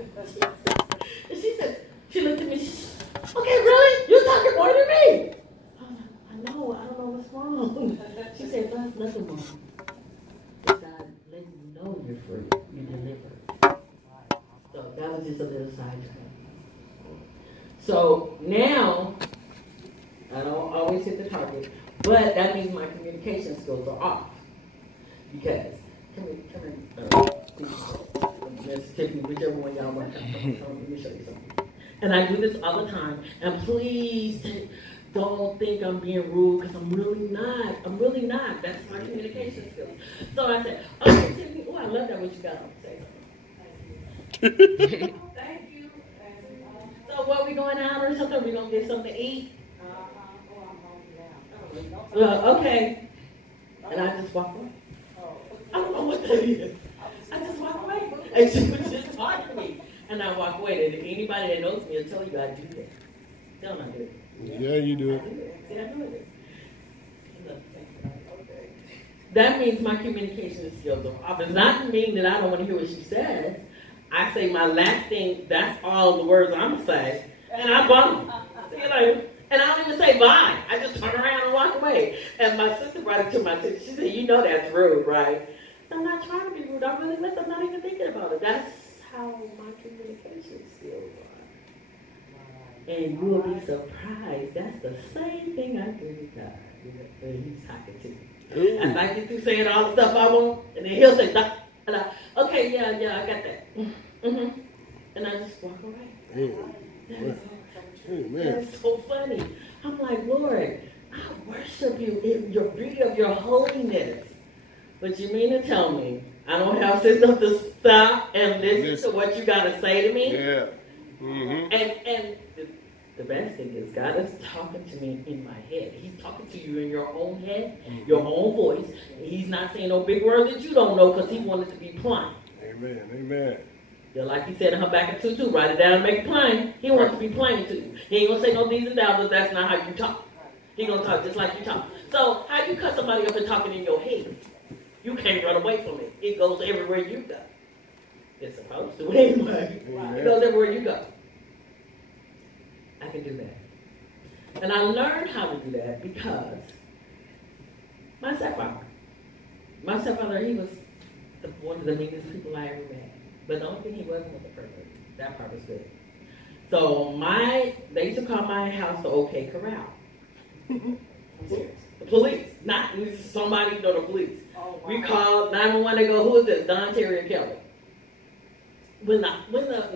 And she said, she looked at me, she said, okay, really? You're talking more than me. I know, I don't know what's wrong. She said, well, it's nothing wrong. It's God letting you know you're free, you're delivered. So that was just a little side track. So now, I don't always hit the target, but that means my communication skills are off. Because, come here, Miss Tiffany, whichever one y'all want to come, let me show you something. And I do this all the time, and please don't think I'm being rude, because I'm really not. I'm really not. That's my communication skills. So I said, okay, Tiffany, oh, I love that what you got on. Say something. Thank you. So what, we going out or something? We going to get something to eat? Okay. And I just walk away. I don't know what that is. I just walk away. And she was just talking to me. And I walk away. And anybody that knows me will tell you I do that. Don't I do it? Yeah, you do it. See, I do it. That means my communication skills are off. It does not mean that I don't want to hear what she says. I say my last thing, that's all the words I'm going to say. And I bum. You know, and I don't even say bye. I just turn around and walk away. And my sister brought it to my attention. She said, you know that's rude, right? I'm not trying to be rude. I'm really listening. I'm not even thinking about it. That's how my communication skills are. And you will be surprised. That's the same thing I do with God. When he's talking to me. And I get through saying all the stuff I want. And then he'll say, okay, yeah, I got that. Mm-hmm. And I just walk away. That's so funny. I'm like, Lord, I worship you in your beauty of your holiness. But you mean to tell me I don't have sense enough to stop and listen to what you got to say to me? Yeah. Mm-hmm. And the best thing is God is talking to me in my head. He's talking to you in your own head, your own voice. He's not saying no big words that you don't know because he wanted to be plain. Amen. Amen. Yeah, like he said in Habakkuk 2:2, write it down and make it plain. He wants to be plain to you. He ain't going to say no these and thous, but that's not how you talk. He going to talk just like you talk. So how you cut somebody up and talking in your head? You can't run away from it. It goes everywhere you go. It's supposed to anyway. It goes everywhere you go. I can do that. And I learned how to do that because my stepfather, he was one of the meanest people I ever met. But the only thing he wasn't was a pervert. That part was good. So they used to call my house the OK Corral. I'm serious. The police, not somebody, the police. Oh, wow. We called 911, they go, who is this? Don, Terry, and Kelly. When the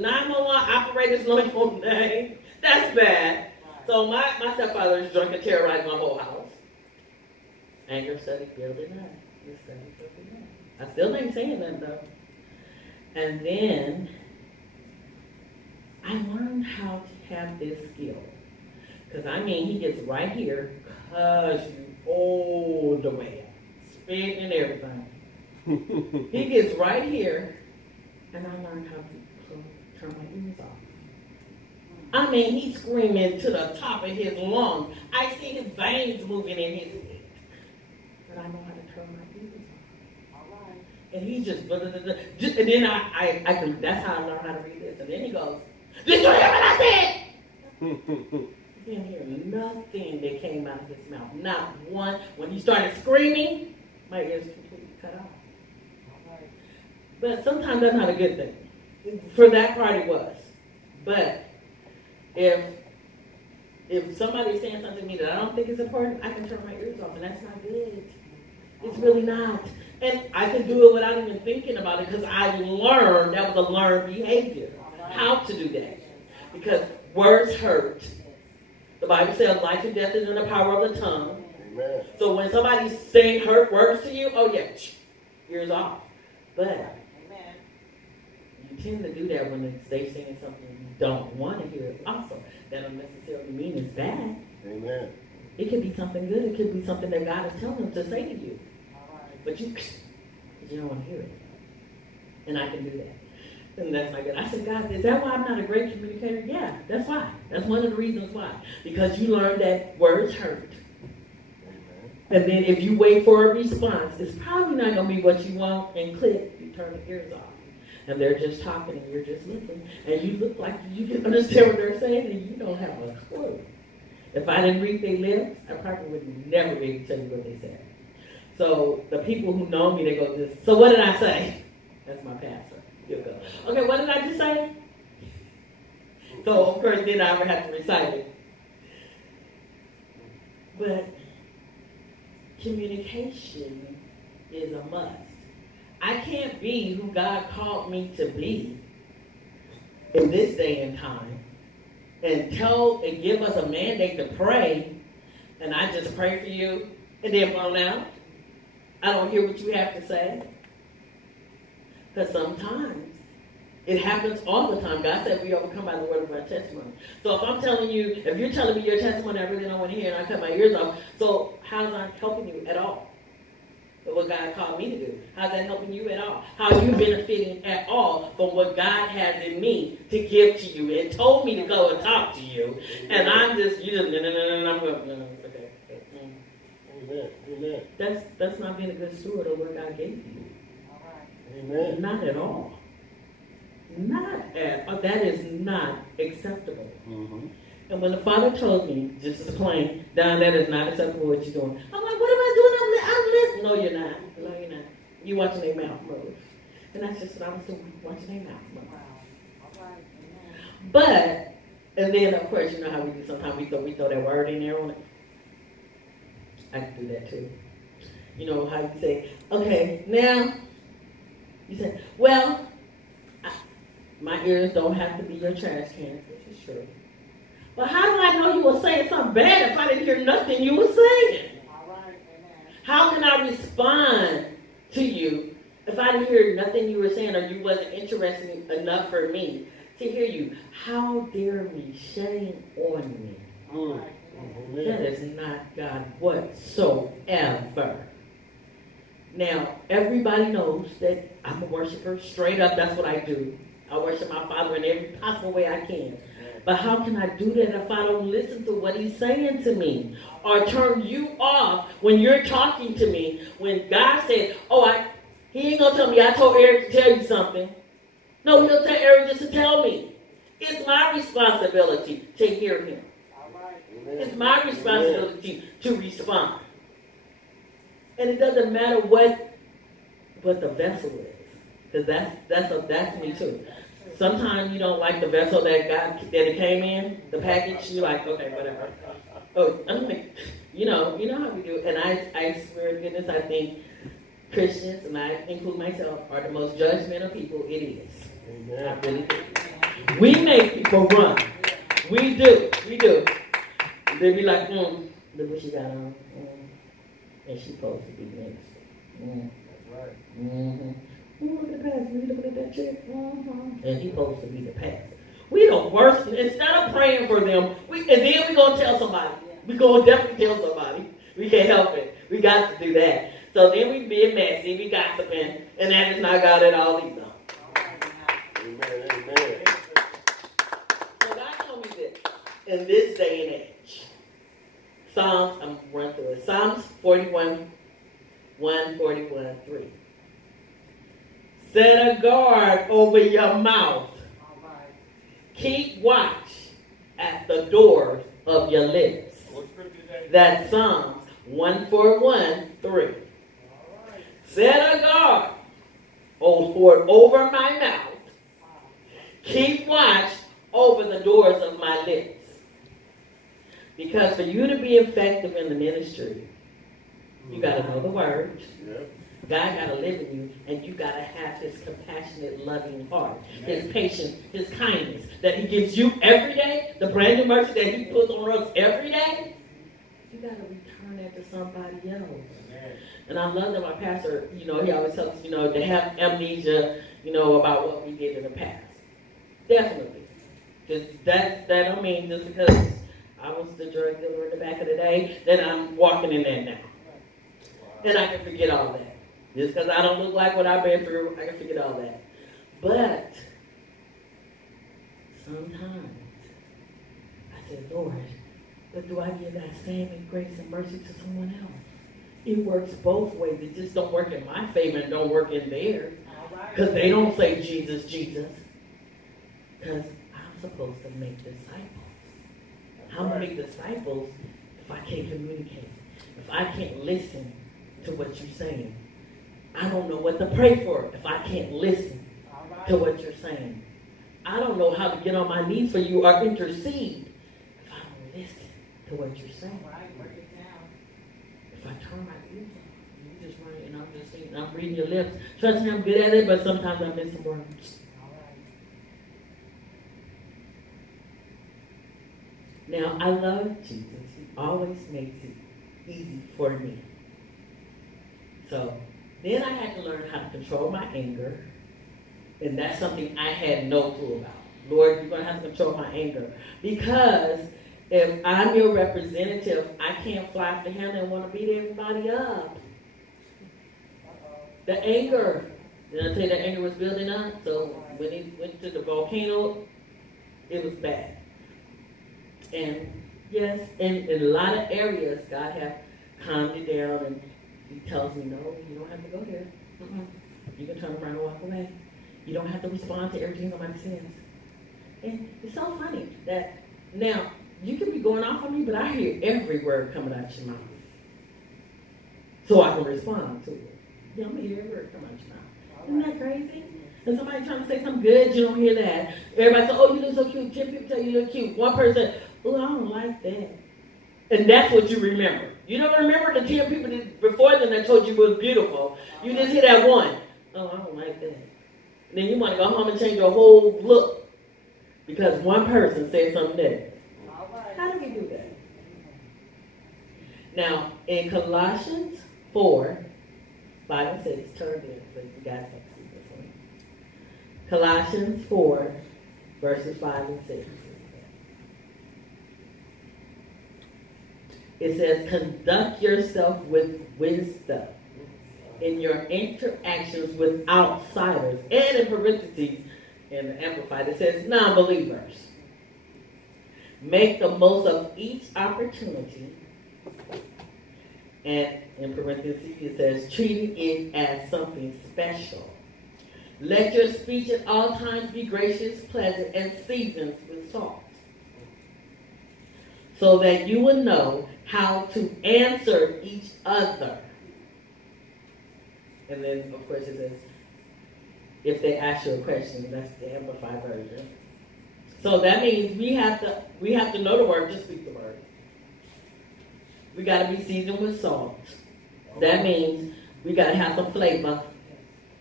911 operators know your name, that's bad. Right. So my stepfather is drunk and terrorized my whole house. Anger studied, building up. I still ain't saying that though. And then I learned how to have this skill. Because he gets right here, cause you all the way up, spitting and everything. He gets right here, and I learned how to turn my ears off. He's screaming to the top of his lungs. I see his veins moving in his head. But I know how to turn my ears off. All right. And he just, and then I can, that's how I learned how to read this. And then he goes, did you hear what I said? He didn't hear nothing that came out of his mouth. Not one. When he started screaming, my ears completely cut off. Right. But sometimes that's not a good thing. For that part it was. But if somebody's saying something to me that I don't think is important, I can turn my ears off, and that's not good. It's really not. And I can do it without even thinking about it because I learned, that was a learned behavior, how to do that. Because words hurt. The Bible says life and death is in the power of the tongue. Amen. So when somebody's saying hurt words to you, oh yeah, ears off. But amen, you tend to do that when they're saying something you don't want to hear. Also, that doesn't necessarily mean it's bad. Amen. It could be something good. It could be something that God is telling them to say to you. But you don't want to hear it. And I can do that. And that's not good. I said, God, is that why I'm not a great communicator? Yeah, that's why. That's one of the reasons why. Because you learned that words hurt. And then if you wait for a response, it's probably not going to be what you want, and click, you turn the ears off. and they're just talking and you're just listening, and you look like you can understand what they're saying and you don't have a clue. If I didn't read their lips, I probably would never be able to tell you what they said. So the people who know me, they go this. So what did I say? That's my pastor. He'll go, okay, what did I just say? So of course then I would have to recite it. But communication is a must. I can't be who God called me to be in this day and time and give us a mandate to pray, and I just pray for you and then blown out. I don't hear what you have to say. Because sometimes it happens all the time. God said we overcome by the word of our testimony. So if I'm telling you, if you're telling me your testimony, I really don't want to hear it, and I cut my ears off. So how's that helping you at all? What God called me to do. How's that helping you at all? How are you benefiting at all from what God has in me to give to you and told me to go and talk to you? And I'm just, I'm going, okay. Amen. That's not being a good steward of what God gave you. Amen. Not at all. That is not acceptable. Mm-hmm. And when the Father told me, just as plain, Dawn, that is not acceptable what you're doing. I'm like, what am I doing? I'm listening. No, you're not. No, you're not. You're watching their mouth move. And that's just what I was doing, watching their mouth move. Wow. All right. Amen. But, and then of course, you know how we do sometimes we throw that word in there on it. I can do that too. You know how you say, okay, now, you say, well, my ears don't have to be your trash can, which is true. But how do I know you were saying something bad if I didn't hear nothing you were saying? All right, amen. How can I respond to you if I didn't hear nothing you were saying or you wasn't interested enough for me to hear you? How dare me shame on me? All right, amen. That is not God whatsoever. Now, everybody knows that I'm a worshiper. Straight up, that's what I do. I worship my Father in every possible way I can. But how can I do that if I don't listen to what he's saying to me? Or turn you off when you're talking to me. When God said, he ain't going to tell me, I told Eric to tell you something. No, he'll tell Eric just to tell me. It's my responsibility to hear him. It's my responsibility to respond. And it doesn't matter what the vessel is. Because that's me too. Sometimes you don't like the vessel that it came in, the package. You're like, okay, whatever. Oh, I'm like, you know how we do. And I swear to goodness, I think Christians, and I include myself, are the most judgmental people it is. Amen. I really do. We make people run. We do. They be like, look what she got on. And she's supposed to be next. That's right. Mm-hmm. Look at the pastor. You looking at that chick? Mm-hmm. And he's supposed to be the pastor. We the worst. Instead of praying for them, and then we gonna tell somebody. We gonna definitely tell somebody. We can't help it. We got to do that. So then we being messy, we gossiping, and that is not God at all either. Amen. So God told me this in this day and age. I'm going to run through it. Psalms 41, 141, 3. Set a guard over your mouth. Keep watch at the doors of your lips. That's Psalms 141, 3. Set a guard over my mouth. Keep watch over the doors of my lips. Because for you to be effective in the ministry, you got to know the word. Yep. God got to live in you, and you got to have his compassionate, loving heart, his patience, his kindness that he gives you every day, the brand new mercy that he puts on us every day. You got to return that to somebody else. Amen. And I love that my pastor, he always tells us, to have amnesia, about what we did in the past. Definitely. Just that don't mean just because I was the drug dealer in the back of the day, then I'm walking in that now. And I can forget all that. Just because I don't look like what I've been through, I can forget all that. But sometimes I say, Lord, but do I give that same grace and mercy to someone else? It works both ways. It just don't work in my favor and don't work in theirs. Because they don't say Jesus, Jesus. Because I'm supposed to make disciples. How am I make disciples if I can't communicate? If I can't listen to what you're saying? I don't know what to pray for if I can't listen to what you're saying. I don't know how to get on my knees for you or intercede if I don't listen to what you're saying. If I turn my ears on, you just right, and I'm just saying, I'm reading your lips. Trust me, I'm good at it, but sometimes I miss some words. Now, I love Jesus. He always makes it easy for me. So, then I had to learn how to control my anger. And that's something I had no clue about. Lord, you're going to have to control my anger. Because if I'm your representative, I can't fly up the handle and want to beat everybody up. The anger. Did I tell you that anger was building up? So when he went to the volcano, it was bad. And yes, in a lot of areas, God has calmed you down and he tells me, no, you don't have to go there. You can turn around and walk away. You don't have to respond to everything somebody says. And it's so funny that now you can be going off on me, but I hear every word coming out your mouth. So I can respond to it. You don't hear every word coming out your mouth. Isn't that crazy? And somebody trying to say something good, you don't hear that. Everybody says, oh, you look so cute. 10 people tell you you look cute. One person, oh, I don't like that. And that's what you remember. You don't remember the 10 people that before them that told you it was beautiful. You just hear that one. Oh, I don't like that. And then you want to go home and change your whole look because one person said something negative. How do we do that? Now, in Colossians 4, 5 and 6, turn in, so you guys can see this one. Colossians 4, verses 5 and 6. It says, conduct yourself with wisdom in your interactions with outsiders, and in parentheses, in the Amplified, it says non-believers. Make the most of each opportunity, and in parentheses, it says treating it as something special. Let your speech at all times be gracious, pleasant, and seasoned with salt, so that you will know how to answer each other. And then, of course, it says, if they ask you a question, that's the Amplified version. So that means we have to know the word to speak the word. We got to be seasoned with salt. That means we got to have some flavor.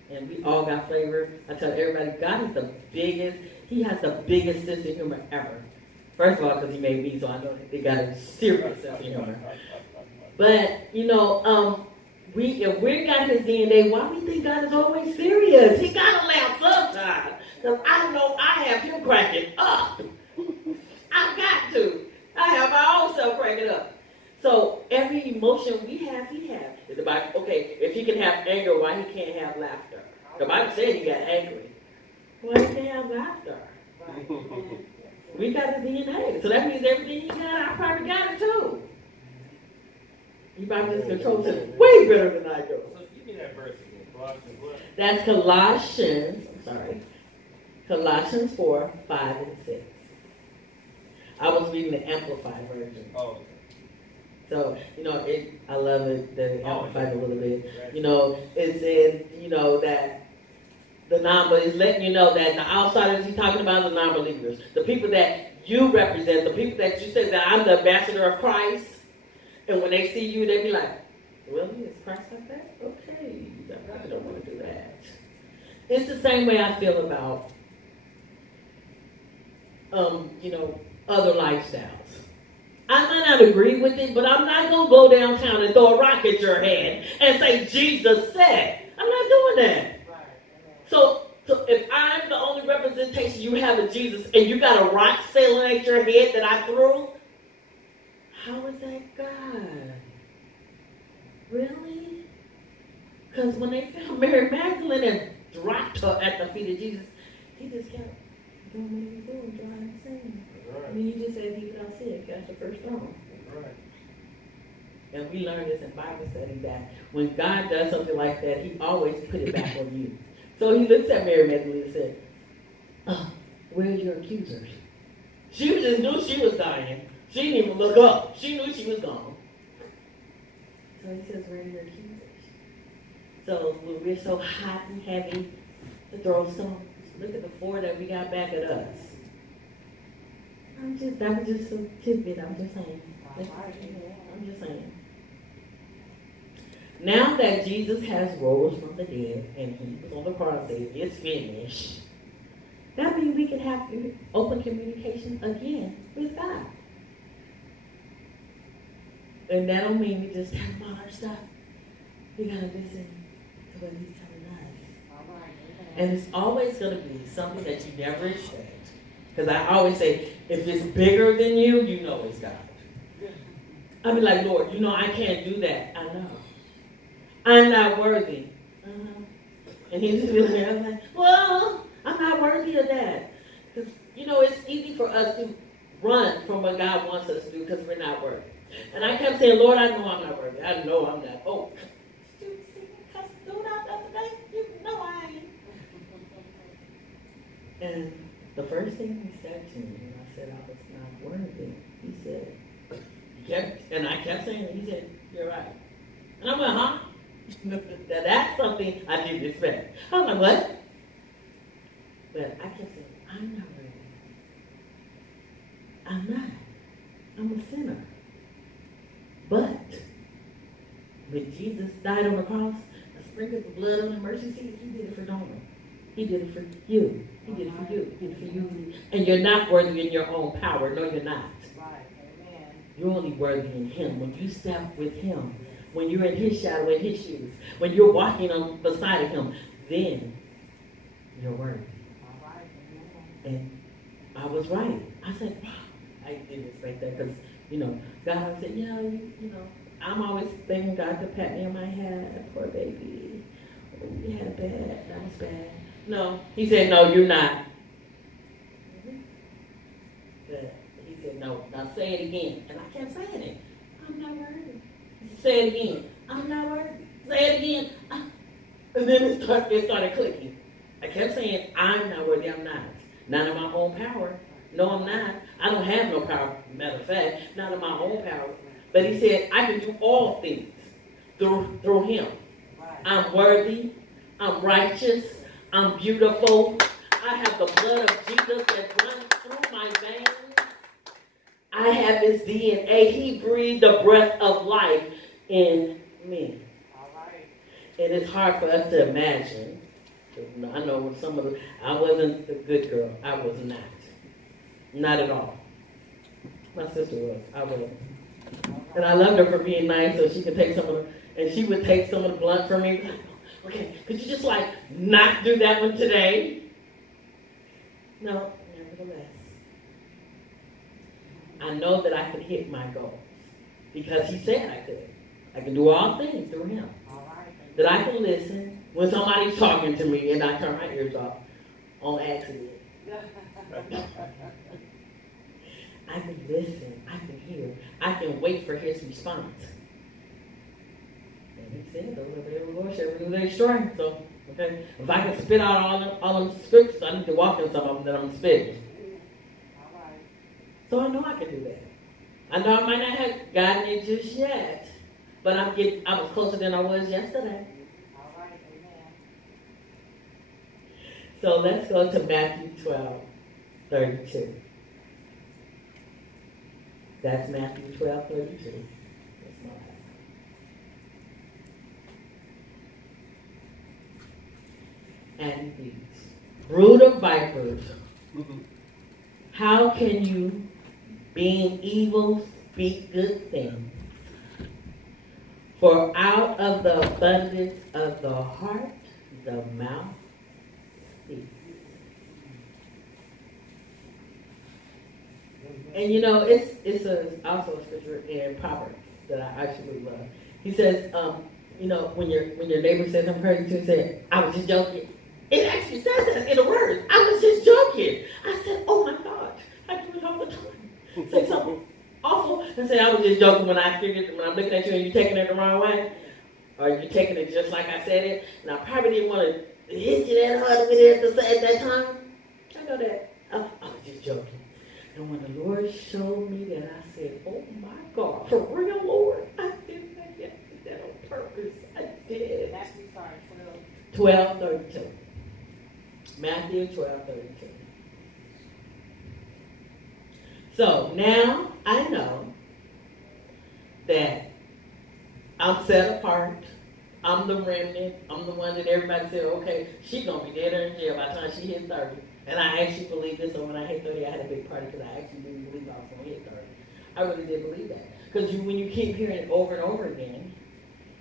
And we all got flavor. I tell everybody, God is the biggest. He has the biggest sense of humor ever. First of all, because he made me, so I know they got a serious sense of humor. But, you know, if we got his DNA, why we think God is always serious? He got to laugh sometimes. Because I know I have him cracking up. I've got to. I have my own self cracking up. So every emotion we have, he has. The Bible, okay, if he can have anger, why he can't have laughter? The Bible said he got angry. Why he can't have laughter? We got his DNA. So that means everything he got, I probably got it too. He probably just controls it way better than I do. So give me that verse again. Colossians what? That's Colossians 4, 5 and 6. I was reading the Amplified version. Oh, okay. So, you know, I love it that it amplified a little bit. You know, it said, you know, that it's letting you know that the outsiders he's talking about are the non-believers. The people that you represent, the people that you say that I'm the ambassador of Christ. And when they see you, they be like, really? Is Christ like that? Okay, I don't want to do that. It's the same way I feel about, you know, other lifestyles. I might not agree with it, but I'm not going to go downtown and throw a rock at your head and say, Jesus said. I'm not doing that. So if I'm the only representation you have of Jesus and you got a rock sailing at your head that I threw, how is that God? Really? Because when they found Mary Magdalene and dropped her at the feet of Jesus, he just kept doing what he was doing, trying to sing. Right. I mean, he just said, he without sin, cast the first stone. Right. And we learned this in Bible study that when God does something like that, he always put it back on you. So he looks at Mary Magdalene and said, where's your accusers? She just knew she was dying. She didn't even look up. She knew she was gone. So he says, where are your accusers? So when we're so hot and heavy to throw stones, look at the 4 that we got back at us. That was just a tidbit. I'm just saying. I'm just saying. Now that Jesus has rose from the dead and he was on the cross and said, it's finished, that means we can have open communication again with God. And that don't mean we just tell him all our stuff. We got to listen to what he's telling us. And it's always going to be something that you never expect. Because I always say, if it's bigger than you, you know it's God. I be like, Lord, you know I can't do that. I know. I'm not worthy. And he just be like, I'm like, well, I'm not worthy of that. Because, you know, it's easy for us to run from what God wants us to do because we're not worthy. And I kept saying, Lord, I know I'm not worthy. I know I'm not. Oh, you see me cuss dude out the other day? You know I ain't. And the first thing he said to me, when I said I was not worthy, he said, and I kept saying it, he said, you're right. And I went, huh? That's something I didn't expect. I was like, what? But I kept saying, I'm not ready. I'm not. I'm a sinner. But when Jesus died on the cross, I sprinkled the blood on the mercy seat, he did it for Norman. He did it for you. He did it for you. He did it for you. And you're not worthy in your own power. No, you're not. You're only worthy in him. When you step with him, when you're in his shadow, in his shoes, when you're walking on beside of him, then you're worthy. And I was right. I said, wow. I didn't expect that because, you know, God said, yeah, you know, I'm always thinking God could pat me on my head. Poor baby. You had bad. That was bad. No. He said, no, you're not. But he said, no. Now say it again. And I kept saying it. I'm not worthy. Say it again. I'm not worthy. Say it again. And then it started clicking. I kept saying, I'm not worthy. I'm not. Not in my own power. No, I'm not. I don't have no power. Matter of fact, not in my own power. But he said, I can do all things through him. I'm worthy. I'm righteous. I'm beautiful. I have the blood of Jesus that runs through my veins. I have his DNA. He breathed the breath of life in me. And it's hard for us to imagine. I know some of I wasn't a good girl. I was not. Not at all. My sister was. I wasn't. And I loved her for being nice so she could take some of the, and she would take some of the blunt from me. Okay, could you just like not do that one today? No, nevertheless. I know that I could hit my goals because he said I could. I can do all things through him. That I can listen when somebody's talking to me and I turn my ears off on accident. I can listen. I can hear. I can wait for his response. And he said, "Those are the Lord shall renew their strength." So, okay, if I can spit out all them scriptures, I need to walk in some of them that I'm spitting. So I know I can do that. I know I might not have gotten it just yet, but I was closer than I was yesterday. So let's go to Matthew 12:32. That's Matthew 12:32. That's my last. And it reads, "Brood of vipers, how can you, being evil, speak good things? For out of the abundance of the heart, the mouth speaks." And you know, it's also a scripture in Proverbs that I actually love. He says, you know, when your neighbor says something crazy to you, say, "I was just joking." It actually says that in a word. I was just joking. I said, "Oh my God, I do it all the time." Say something awful and say, "I was just joking," when I'm looking at you and you're taking it the wrong way, or you're taking it just like I said it. And I probably didn't want to hit you that hard at that time. I know that. I was just joking. And when the Lord showed me that, I said, oh my God, for real, Lord, I did that on purpose. I did. Matthew 12:32. Matthew 12:32. So now I know that I'm set apart. I'm the remnant. I'm the one that everybody said, okay, she's going to be dead or in jail by the time she hit 30. And I actually believe this. So when I hit 30, I had a big party because I actually didn't believe I was going to hit 30. I really did believe that. Because when you keep hearing it over and over again,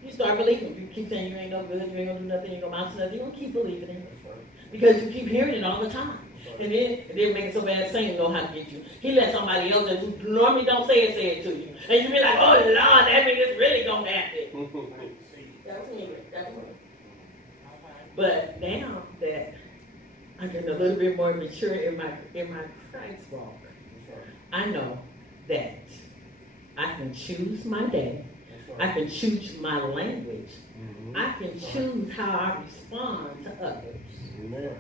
you start believing. You keep saying you ain't no good, you ain't going to do nothing, you ain't going to amount to nothing. You're going to keep believing it. Because you keep hearing it all the time. And then it makes it so bad Satan know how to get you. He let somebody else that normally don't say it to you. And you be like, oh Lord, that means it's really going to happen. That's me. But now that I'm getting a little bit more mature in my Christ walk, I know that I can choose my day. I can choose my language. I can choose how I respond to others. Amen.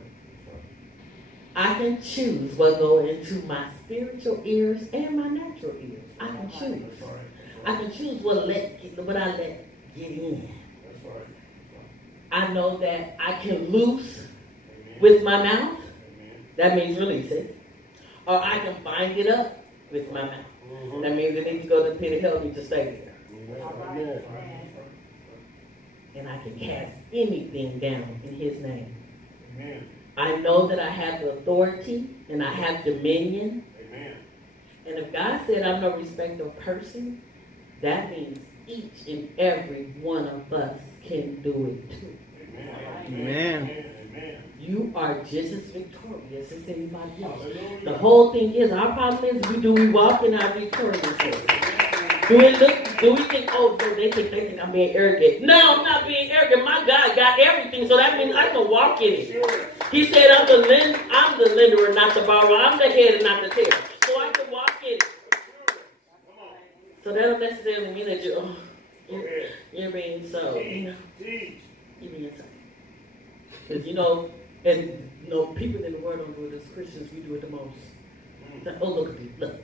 I can choose what goes into my spiritual ears and my natural ears. I can choose. I can choose what I let get in. I know that I can loose with my mouth. That means release it. Or I can bind it up with my mouth. That means it needs to go to the pit of hell, needs to stay there. And I can cast anything down in his name. Amen. I know that I have the authority and I have dominion. Amen. And if God said I'm no respecter of person, that means each and every one of us can do it too. Amen. Amen. You are just as victorious as anybody else. The whole thing is, our problem is, we walk in our victoriousness. Do we think, oh, so they think I'm being arrogant? No, I'm not being arrogant. My God got everything, so that means I can walk in it. He said, I'm the lender and not the borrower. I'm the head and not the tail. So I can walk in it. So that don't necessarily mean that you're being so, you're being so. Because, people in the world don't do it. As Christians, we do it the most. Oh, look at me. Look.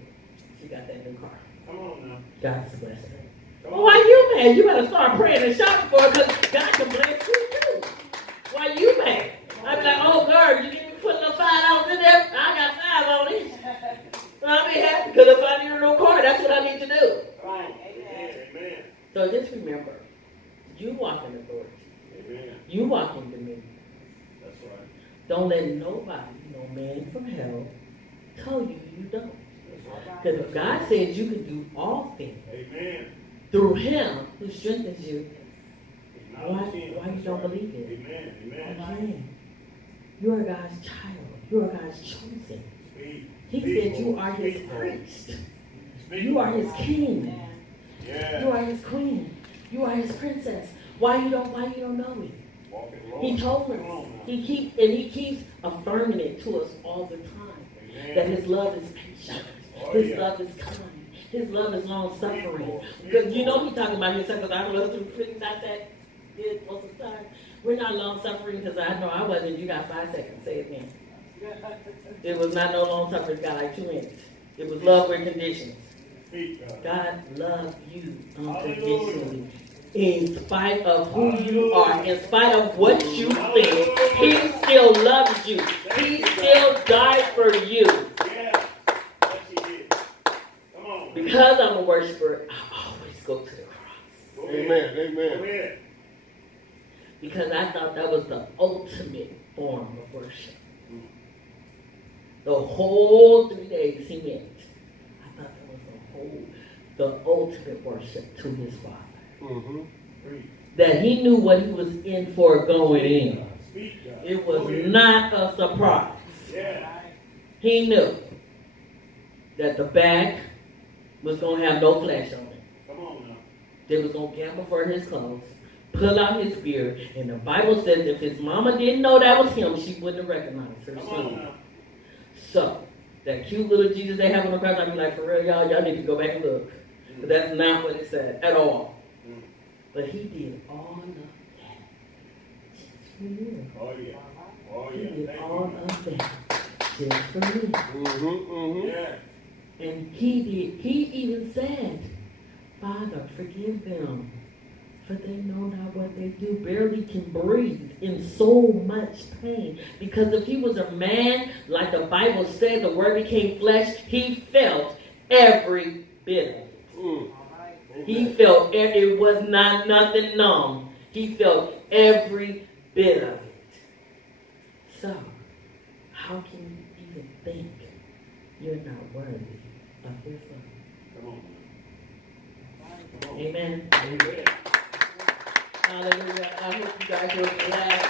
She got that new car. Come on now. God's blessing her. Well, why you mad? You better start praying and shopping for her because God can bless you too. Why you mad? I be like, oh, girl, you didn't put no $5 in there. I got 5 on it. So I'll be happy because if I need a new car, that's what I need to do. Right. Amen. So just remember, you walk in authority. Amen. You walk in dominion. That's right. Don't let nobody, no man from hell, tell you you don't. Because if God says you can do all things, Amen, through him who strengthens you, why you don't believe it? Amen. Amen. You are God's child. You are God's chosen. He said you are his priest. You are his king. Yeah. You are his queen. You are his princess. Why you don't know it? He told us. He keeps affirming it to us all the time. Amen. That his love is patient. His love is kind. His love is long suffering. Because he's talking about himself, because I love to pretty not that good most of the time. We're not long suffering because I know I wasn't. You got 5 seconds. Say it again. It was not no long suffering. It got like 2 minutes. It was love with conditions. God loved you unconditionally. In spite of who you are, in spite of what you think, he still loves you. He still died for you. Because I'm a worshiper, I always go to the cross. Amen. Because I thought that was the ultimate form of worship. The whole 3 days he meant. I thought that was the ultimate worship to his Father. Mm-hmm. That he knew what he was in for going in. It was not a surprise. He knew that the back was going to have no flesh on it. Come on now. They was going to gamble for his clothes, pull out his beard, and the Bible says if his mama didn't know that was him, she wouldn't have recognized her son. So, that cute little Jesus they have on the cross, I'd be like, for real, y'all need to go back and look. But that's not what it said at all. But he did all of that just for you. Oh, yeah. Oh, He yeah. did Thank all you. of that just for me. Yeah. And he even said, Father, forgive them, for they know not what they do. Barely can breathe in so much pain. Because if he was a man, like the Bible said, the word became flesh, he felt every bit of it. He felt it was not nothing numb. He felt every bit of it. So, how can you even think you're not worthy of his love? Come on. Come on. Amen. Amen. Hallelujah. I hope you guys were glad.